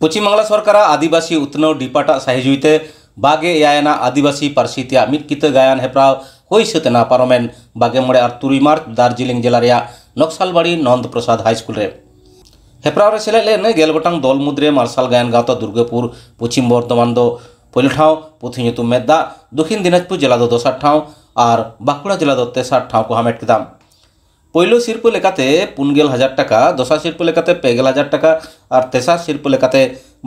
पश्चिम बांगला सरकार आदिवासी उत्नव डिपाटा साहिजुते बागे एयाना आदिवासी पार्सी त्या मिट किता गायन हेप्राव होई सतना पारमेन बागे मोड़े और 3 मार्च दार्जिलिंग जिला रे नक्सलबाड़ी नंद प्रसाद हाई स्कूल रे हेप्राव रे सेलेद लेन गेल गोटांग दल मुद्रे मार्शल गायन गावता दुर्गापुर पश्चिम बर्धमान दो पहलू ठाव पुथी ᱧᱩᱛᱩᱢ मेदा दक्षिण दिनाजपुर जिला दो 2 ठाव और बांकुड़ा जिला दो 3 ठाव को हामेट केदा पहलो सिरपो लेकाते 50,000 टाका दोसा सिरपो लेकाते 50,000 टाका और तेसा सिरपो लेकाते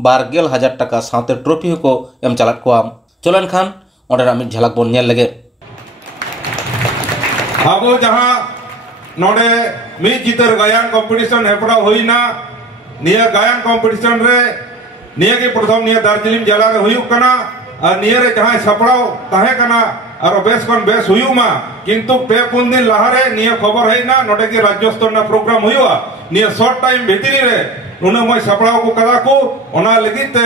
12,000 टाका साथे ट्रॉफी को एम चलात को चलन खान ओडे मिट झलक बन नेल लगे आबो जहां नोडे मी चितर गायन कंपटीशन हेपड़ा होइना निया गायन कंपटीशन रे निया के प्रथम निया दार्जिलिंग जिला रे हुयु कना और निया रे जहां सपड़ाव ताहे कना और बेस कोन बेस हुयुमा किंतु पे पुन दिन लहारे निया खबर है ना नोडे के राज्य स्तर ना प्रोग्राम हुयुआ निया शॉर्ट टाइम भीतरी रे उन मय सपड़ाव को कदा को ओना लगिते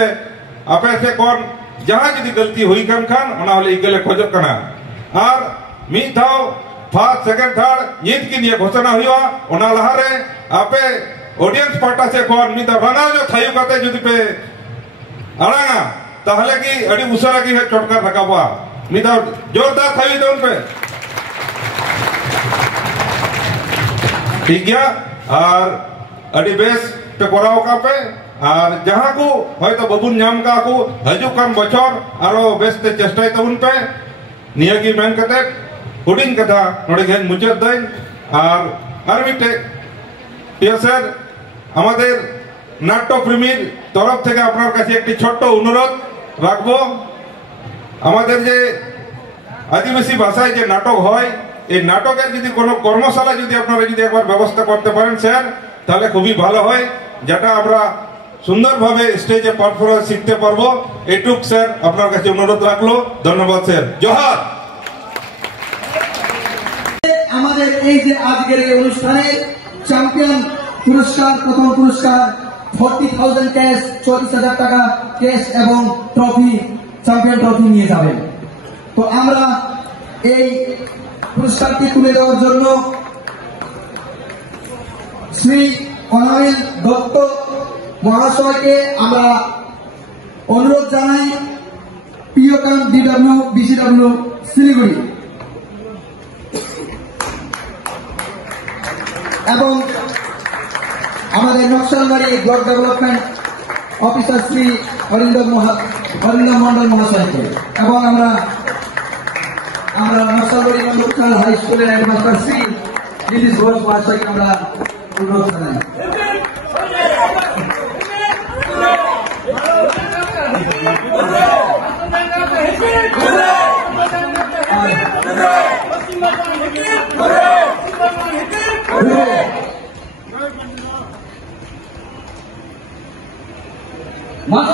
आपे से कोन जहां जदी गलती हुई खान ओना होले इगले खोजो कना और मी थाव फर्स्ट सेकंड थर्ड नीत की निया घोषणा हुयुआ ओना लहारे आपे ऑडियंस पार्टा से कोन मी दा बना जो थायु कते जदी पे अड़ांगा ताहले की अड़ी उसरा की है चटका रकाबा मिदा जोरदार थाई दो उन पे ठीक है और अड़ी बेस पे कोराव का पे और जहां को होय तो बबुन नाम का को हजू कम बचर आरो बेस ते चेष्टा तो उन पे निया की मेन कते हुडिंग कथा नोडे गेन मुचत देन और मिटे पियसर আমাদের नाट्य प्रेमीर तरफ থেকে আপনার কাছে একটি ছোট্ট অনুরোধ রাখবো আমাদের যে আদিবাসী ভাষায় যে নাটক হয় এই নাটকের যদি কোনো কর্মশালা যদি আপনারা যদি একবার ব্যবস্থা করতে পারেন স্যার তাহলে খুবই ভালো হয় যেটা আমরা সুন্দরভাবে স্টেজে পারফরম্যান্স শিখতে পারবো এইটুক স্যার আপনার কাছে অনুরোধ রাখলো ধন্যবাদ স্যার জোহার আমাদের এই যে আজকের এই অনুষ্ঠানে চ্যাম্পিয়ন পুরস্কার প্রথম পুরস্কার 40,000 कैश 34,000 টাকা कैश এবং ট্রফি চ্যাম্পিয়ন ট্রফি নিয়ে যাবেন তো আমরা এই পুরস্কারটি তুলে দেওয়ার জন্য শ্রী অনাইল দত্ত মহাশয়কে আমরা অনুরোধ জানাই পিওকাম ডিডব্লিউ বিসিডব্লিউ শিলিগুড়ি এবং আমাদের Naxalbari block development officer Shri Arindam Mondal মহাশয়কে এবং আমরা নকশালবাড়ি মন্ডল হাই স্কুলের হেডমাস্টার শ্রী নীতিশ ঘোষ মহাশয়কে আমরা অনুরোধ জানাই माता